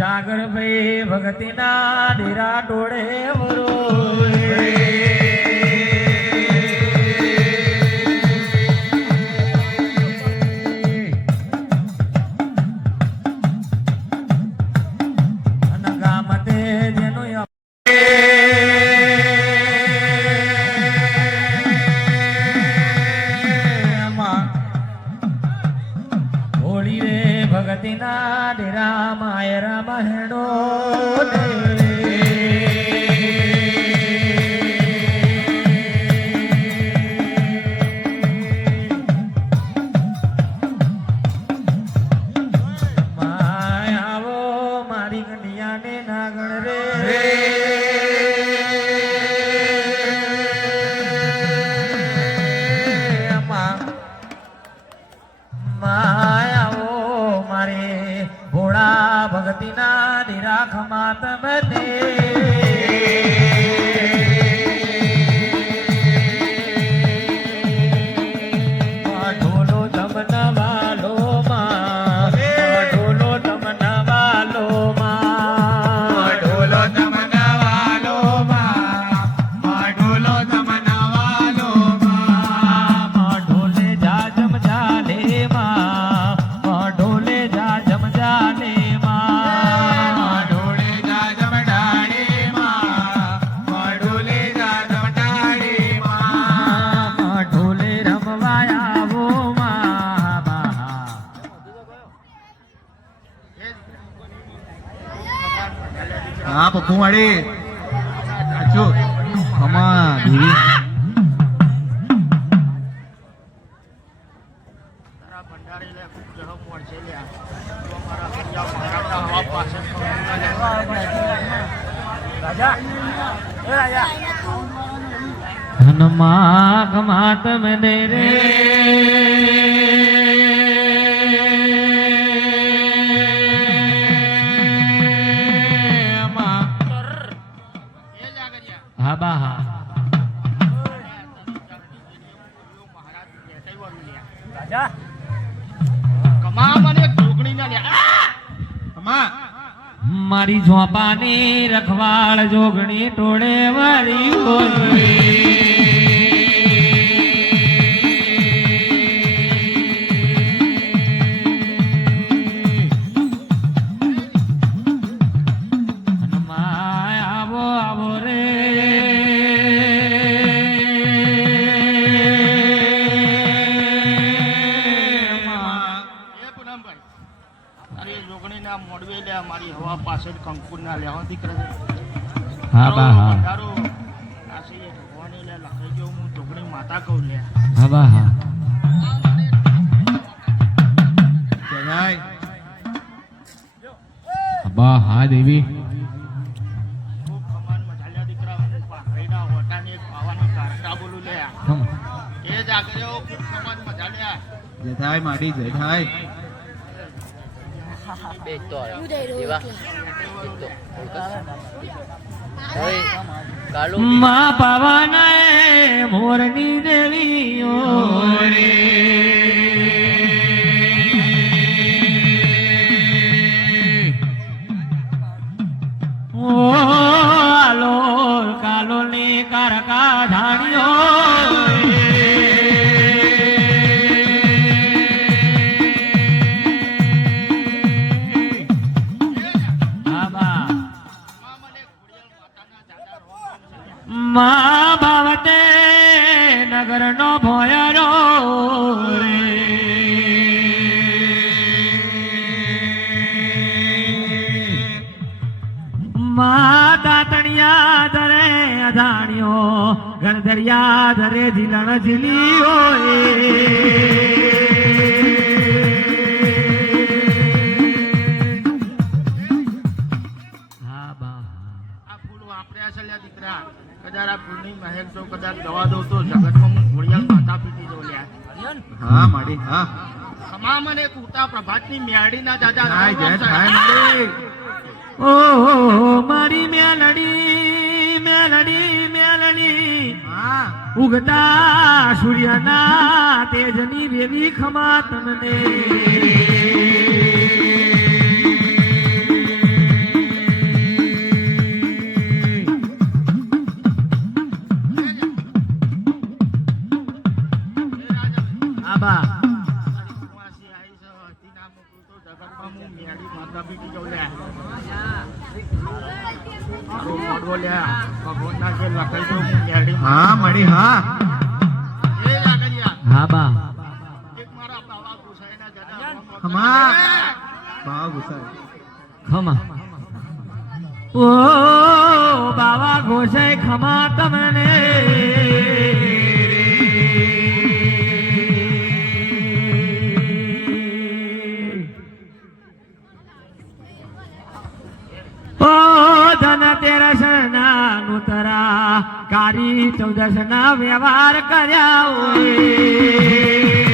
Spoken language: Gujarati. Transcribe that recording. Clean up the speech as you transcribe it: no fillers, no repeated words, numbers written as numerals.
સાગર ભાઈ ભગતીના ડેરા ટોળે વરો ભગતીના ડેરા માયરા બહેણો આવો મારી કન્યાને નાગણ રે ભગતીના નિરાખ માત બને ઢોલો ધમના વાલો માં ઢોલો ધમના વાલો માં ઢોલો ધમના વાલો માં ઢોલો ધમના વાલો માં ઢોલે જા જમ જાલે માં ઢોલે જા જમ જાલે હા પપ્પુ માડી સાચું કમા દેવી હનુમાગ માત મને રે હા બા હા મારી ઝોપાની રખવાળ જોગણી ટોળે વાળી આવો આવો રે મારી હવા પાછળ કંકુર ના લેવા દીકરા હા બા હા ભગવાને લખાઈ ગયો હું ઢોકળી માતા કહું લે હા બા હા બા હા દેવી ખૂબ કમાન મજાલ્યા દીકરા પાખડીના હોટાને ખાવાની કારકા બોલું લે એ જ આગળ ખૂબ કમાન મજાલ્યા જેઠાઈ માડી જેઠાઈ માં પાવાના મોરની દેવીઓ રે ઓ આલોલ કાલોલ ને કારકા ધાણીઓ મા ભાવતે નગર નો ભોયરો રે મા દાતણિયા ધરે અધાણ્યો ગણધરિયા ધરે ઝીલણ ઝીલીઓ દીકરા કદાચ ફૂલની મહેક જો કદાચ દવા દો તો જગતમાં હું ઘોડિયાલ માતા પીતી દો લ્યા હા માડી હા સમા મને કુતા પ્રભાતની મેળીના દાદા હાય જેઠાઈ માડી ઓ મારી મેલડી મેલડી મેલડી ઉગતા સૂર્યના તેજની વેવી ખમા તમને બાપા હું મેળી માતા બીટી જાઉં લે મારું મોઢો લે ભગવાનના જે લખાઈ દઉં હું મેળી હા મળી હા એ લાગણિયા હા બા એક મારા બાવા ગુસાઈના જડા ખમા બા ગુસાઈ ખમા ઓ બાવા ગોસાઈ ખમા તમને ઓ ધન તેરસ ના નુતરા કારી 14 ના વ્યવહાર કર્યા હોય